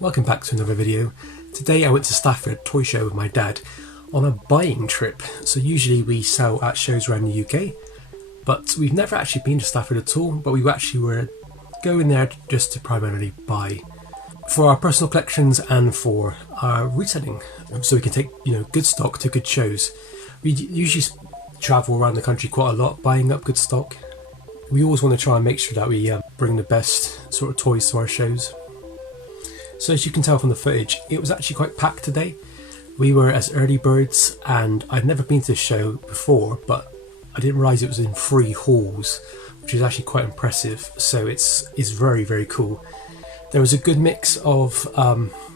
Welcome back to another video. Today I went to Stafford Toy Show with my dad on a buying trip. So usually we sell at shows around the UK, but we've never actually been to Stafford at all, but we actually were going there just to primarily buy for our personal collections and for our reselling, so we can take good stock to good shows. We usually travel around the country quite a lot buying up good stock. We always want to try and make sure that we bring the best sort of toys to our shows. So as you can tell from the footage, it was actually quite packed today. We were as early birds, and I'd never been to this show before, but I didn't realise it was in 3 halls, which is actually quite impressive. So it's very, very cool. There was a good mix of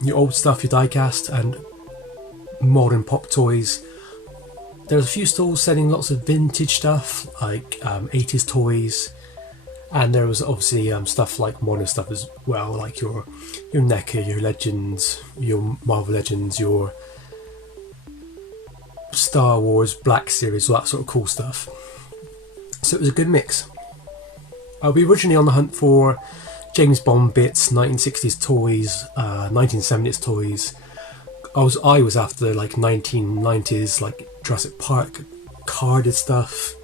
your old stuff, your die-cast, and modern pop toys. There was a few stalls selling lots of vintage stuff, like 80s toys. And there was obviously stuff like modern stuff as well, like your NECA, your Legends, your Marvel Legends, your Star Wars Black Series, all that sort of cool stuff. So it was a good mix. We were originally on the hunt for James Bond bits, 1960s toys, 1970s toys. I was after like 1990s, like Jurassic Park carded stuff.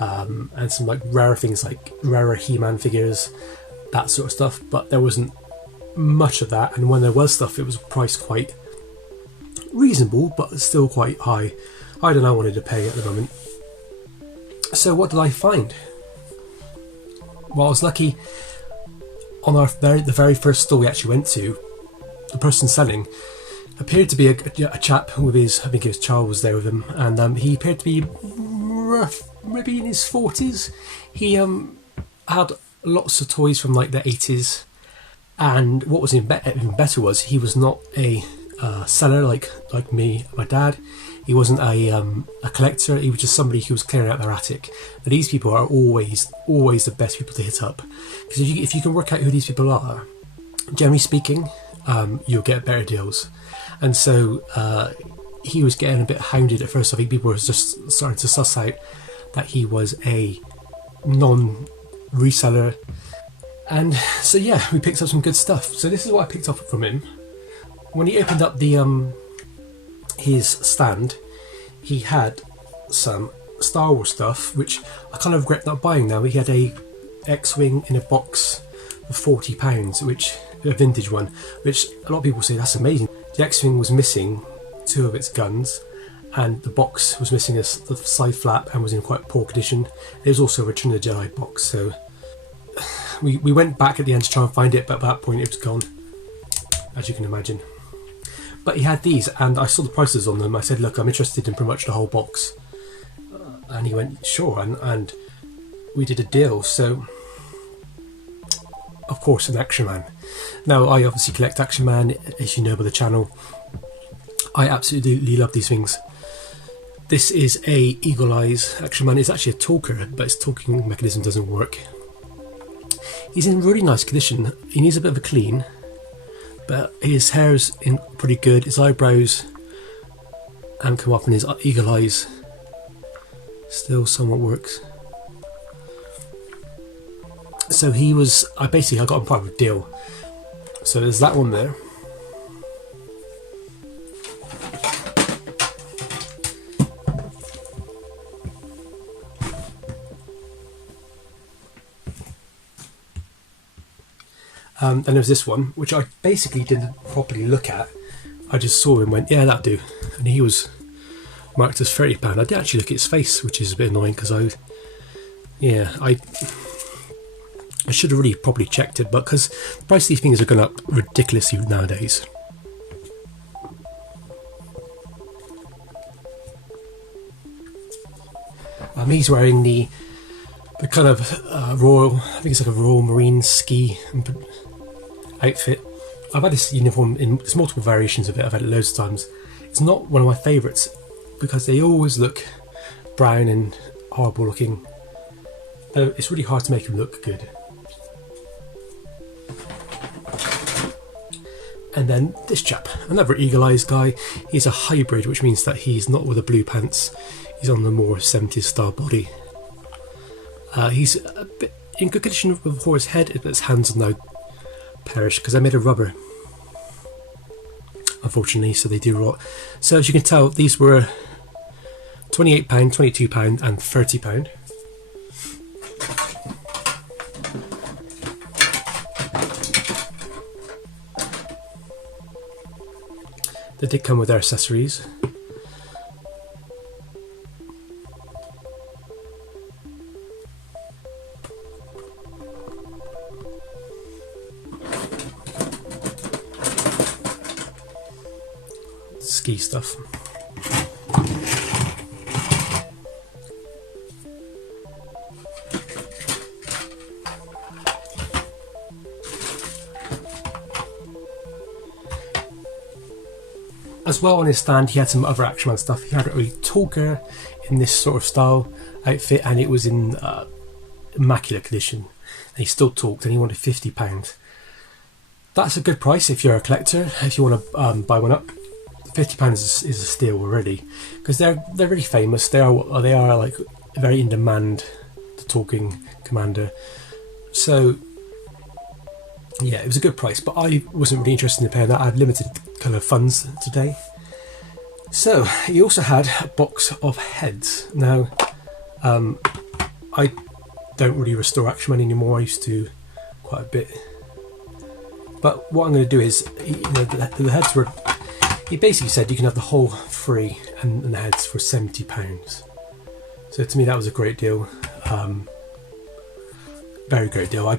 And some like rarer things like rarer He-Man figures, that sort of stuff, but there wasn't much of that, and when there was stuff it was priced quite reasonable but still quite high. I don't know what I wanted to pay at the moment. So what did I find? Well, I was lucky. On the very first store we actually went to, the person selling appeared to be a chap with his, I think his child was there with him, and he appeared to be maybe in his 40s. He had lots of toys from like the 80s, and what was even better was he was not a seller like me, my dad. He wasn't a collector. He was just somebody who was clearing out their attic. But these people are always the best people to hit up, because if you can work out who these people are, generally speaking, you'll get better deals. And so he was getting a bit hounded at first. I think people were just starting to suss out that he was a non-reseller. And so yeah, we picked up some good stuff. So this is what I picked up from him. When he opened up the his stand, he had some Star Wars stuff, which I kind of regret not buying now. He had a XWing in a box for £40, which a vintage one, which a lot of people say that's amazing. The X-Wing was missing 2 of its guns, and the box was missing the side flap and was in quite poor condition. There was also a Return of the Jedi box, so we went back at the end to try and find it, but at that point it was gone, as you can imagine. But he had these, and I saw the prices on them. I said, look, I'm interested in pretty much the whole box. And he went, sure, and we did a deal. So, of course, an Action Man. Now, I obviously collect Action Man, as you know by the channel. I absolutely love these things. This is a Eagle Eyes Action Man. It's actually a talker, but its talking mechanism doesn't work. He's in really nice condition. He needs a bit of a clean, but his hair's in pretty good. His eyebrows and come up, and his Eagle Eyes still somewhat works. So I got him part of a deal. So there's that one there. And there's this one, which I basically didn't properly look at. I just saw him and went, yeah, that'll do. And he was marked as £30. I didn't actually look at his face, which is a bit annoying, because I should have really probably checked it, but because the price of these things are going up ridiculously nowadays. He's wearing the kind of royal, I think it's like a Royal Marine ski outfit. I've had this uniform there's multiple variations of it. I've had it loads of times. It's not one of my favourites because they always look brown and horrible looking. It's really hard to make them look good. And then this chap, another Eagle Eyes guy. He's a hybrid, which means that he's not with the blue pants. He's on the more 70s style body. He's a bit in good condition before his head, but his hands are now perished because I made of rubber. unfortunately, so they do rot. So as you can tell, these were £28, £22 and £30. They did come with their accessories. Ski stuff. As well on his stand, he had some other Action Man stuff. He had a talker in this sort of style outfit, and it was in immaculate condition. And he still talked, and he wanted £50. That's a good price if you're a collector. If you want to buy one up, £50 is a steal already, because they're really famous. They are like very in demand, the talking commander. So yeah, it was a good price, but I wasn't really interested in paying that. I had limited kind of funds today. So he also had a box of heads. Now I don't really restore Action Man anymore. I used to quite a bit, but what I'm going to do is, the heads were, he basically said you can have the whole free and the heads for £70. So to me that was a great deal, very great deal.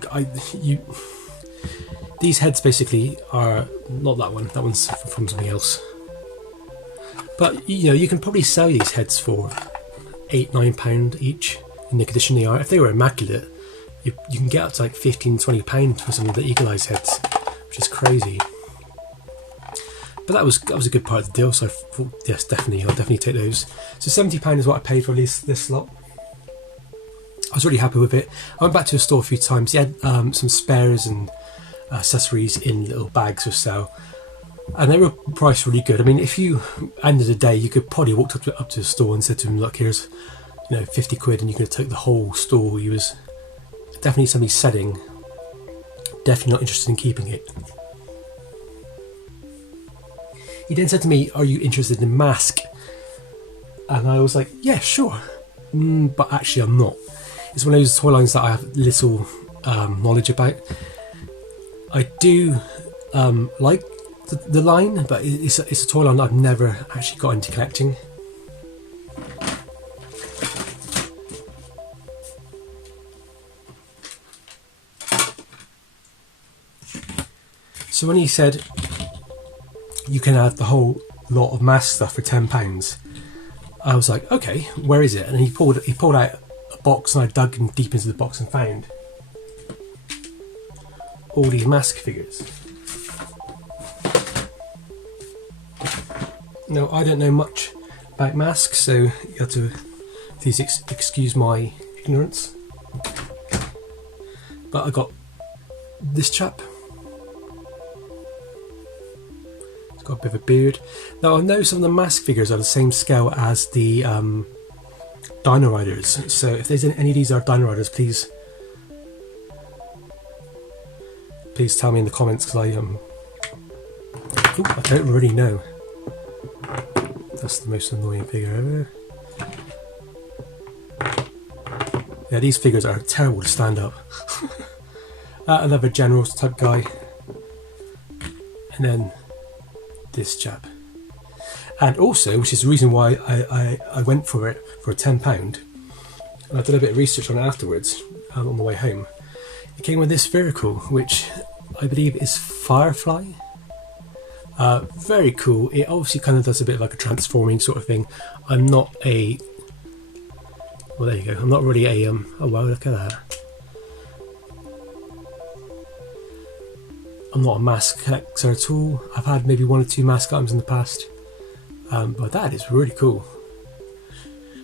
These heads basically are not that one. That one's from something else. But you can probably sell these heads for £8-9 each in the condition they are. If they were immaculate, you can get up to like £15-20 for some of the Eagle Eyes heads, which is crazy. But that was a good part of the deal. So I thought, yes, definitely, I'll definitely take those. So £70 is what I paid for this lot. I was really happy with it. I went back to the store a few times. He had some spares and accessories in little bags for sale, and they were priced really good. I mean, if you ended the day, you could probably walk up to the store and said to him, look, here's 50 quid and you could take the whole store. He was definitely somebody selling, definitely not interested in keeping it. He then said to me, are you interested in Mask? And I was like, yeah, sure, but actually I'm not. It's one of those toy lines that I have little knowledge about. I do like the line, but it's a toy line I've never actually got into collecting. So when he said you can have the whole lot of Mask stuff for £10, I was like, okay, where is it? And he pulled out a box, and I dug deep into the box and found all these Mask figures. Now, I don't know much about Mask, so you have to please excuse my ignorance. But I got this chap. He's got a bit of a beard. Now, I know some of the Mask figures are the same scale as the Dino Riders, so if there's any of these are Dino Riders, please tell me in the comments, because I don't really know. That's the most annoying figure ever. Yeah, these figures are terrible to stand up. Another general type guy, and then this chap. And also, which is the reason why I went for it for £10, and I did a bit of research on it afterwards on the way home. It came with this vehicle, which I believe is Firefly. Very cool. It obviously kind of does a bit of like a transforming sort of thing. I'm not a... Well, there you go. I'm not really a... Oh wow, look at that. I'm not a Mask collector at all. I've had maybe 1 or 2 Mask items in the past. But that is really cool.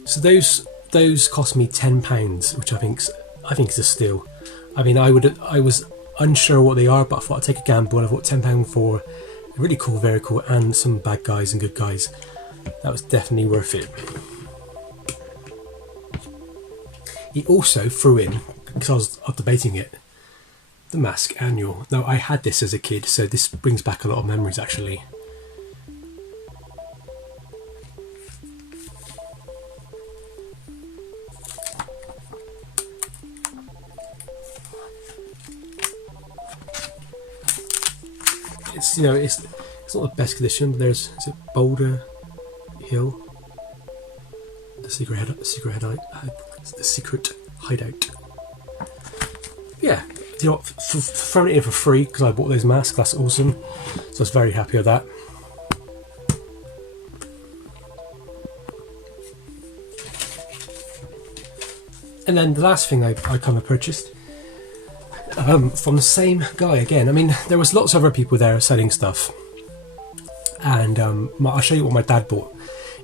So those cost me £10, which I think is a steal. I mean, I was unsure what they are, but I thought I'd take a gamble, and I thought £10 for a really cool vehicle and some bad guys and good guys. That was definitely worth it. He also threw in, because I was debating it, the Mask Annual. Now, I had this as a kid, so this brings back a lot of memories actually. It's it's not the best condition. But is it Boulder Hill, the secret hideout. Yeah, throwing it in for free because I bought those masks. That's awesome. So I was very happy with that. And then the last thing I kind of purchased from the same guy again. I mean, there was lots of other people there selling stuff, and I'll show you what my dad bought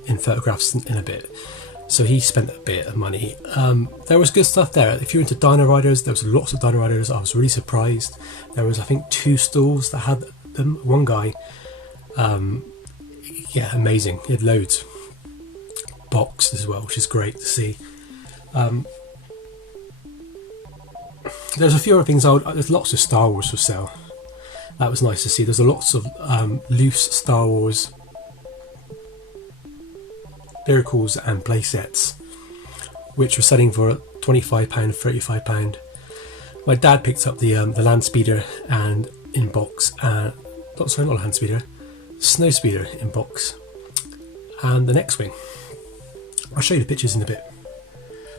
in photographs in a bit. So he spent a bit of money. There was good stuff there. If you're into Dino Riders, there was lots of Dino Riders. I was really surprised. There was, I think, 2 stalls that had them. One guy, yeah, amazing. He had loads. Boxed as well, which is great to see. There's a few other things. There's lots of Star Wars for sale. That was nice to see. There's lots of loose Star Wars vehicles and play sets, which were selling for £25, £35. My dad picked up the land speeder and in box, not land speeder, snow speeder in box, and the XWing. I'll show you the pictures in a bit.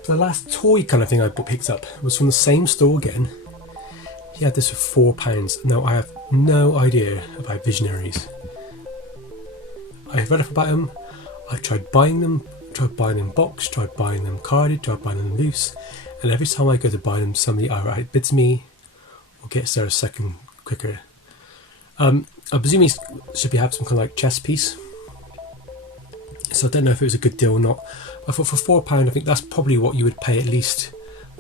The last toy kind of thing I picked up was from the same store again. He had this for £4. Now I have no idea about Visionaries. I've read about them. I tried buying them in box, tried buying them carded, tried buying them loose, and every time I go to buy them, somebody either outbids me or gets there a second quicker. I presume he should have some kind of like chess piece. So I don't know if it was a good deal or not. I thought for £4, I think that's probably what you would pay at least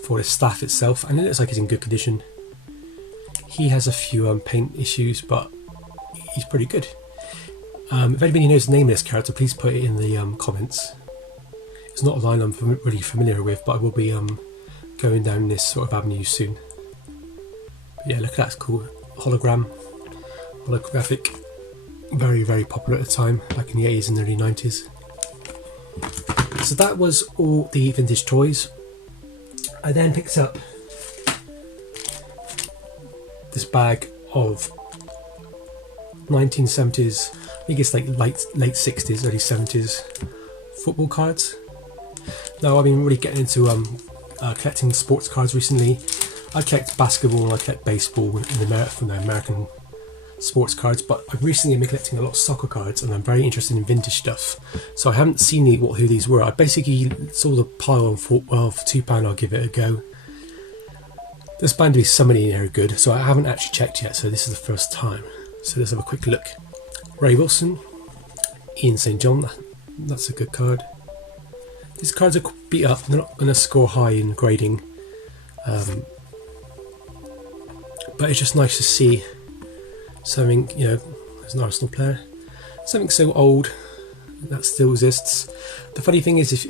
for the staff itself, and it looks like it's in good condition. He has a few paint issues, but he's pretty good. If anybody knows the name of this character, please put it in the comments. It's not a line I'm really familiar with, but I will be going down this sort of avenue soon. But yeah, look at that, it's cool. Holographic. Very, very popular at the time, back in the 80s and early 90s. So that was all the vintage toys. I then picked up this bag of 1970s, I think it's like late 60s, early 70s football cards. Now I've been really getting into collecting sports cards recently. I collect basketball and I collect baseball from the American sports cards, but I've recently been collecting a lot of soccer cards and I'm very interested in vintage stuff. So I haven't seen who these were. I basically saw the pile and thought, well, for £2 I'll give it a go. There's bound to be somebody in here good, so I haven't actually checked yet, so this is the first time. So let's have a quick look. Ray Wilson, Ian St. John, that's a good card. These cards are beat up, they're not going to score high in grading, but it's just nice to see something, as an Arsenal player, something so old that still exists. The funny thing is,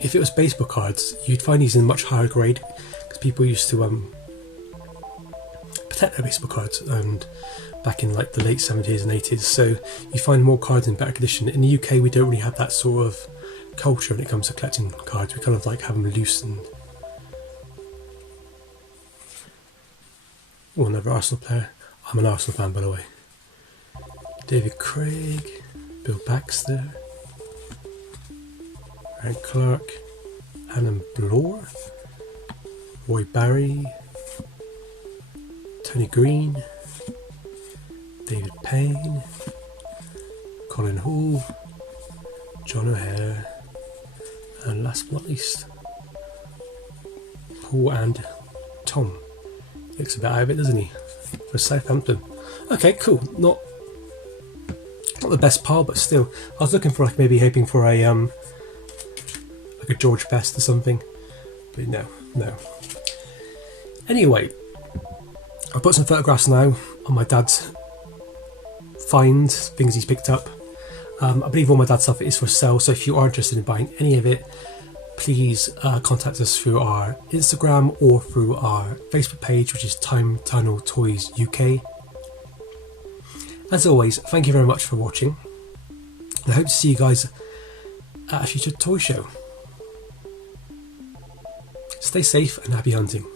if it was baseball cards, you'd find these in much higher grade, because people used to protect their baseball cards, and back in like the late 70s and 80s, so you find more cards in better condition. In the UK we don't really have that sort of culture when it comes to collecting cards. We kind of like have them loose. And another Arsenal player. I'm an Arsenal fan, by the way. David Craig, Bill Baxter, Frank Clark, Alan Bloor, Roy Barry, Tony Green, David Payne, Colin Hall, John O'Hare, and last but not least, Paul and Tom. Looks a bit out of it, doesn't he? For Southampton. Okay, cool. Not the best pile, but still. I was looking for maybe hoping for a like a George Best or something, but no. Anyway, I've put some photographs now on my dad's finds, things he's picked up. I believe all my dad's stuff is for sale, so if you are interested in buying any of it, please contact us through our Instagram or through our Facebook page, which is Time Tunnel Toys UK. As always, thank you very much for watching. I hope to see you guys at a future toy show. Stay safe and happy hunting.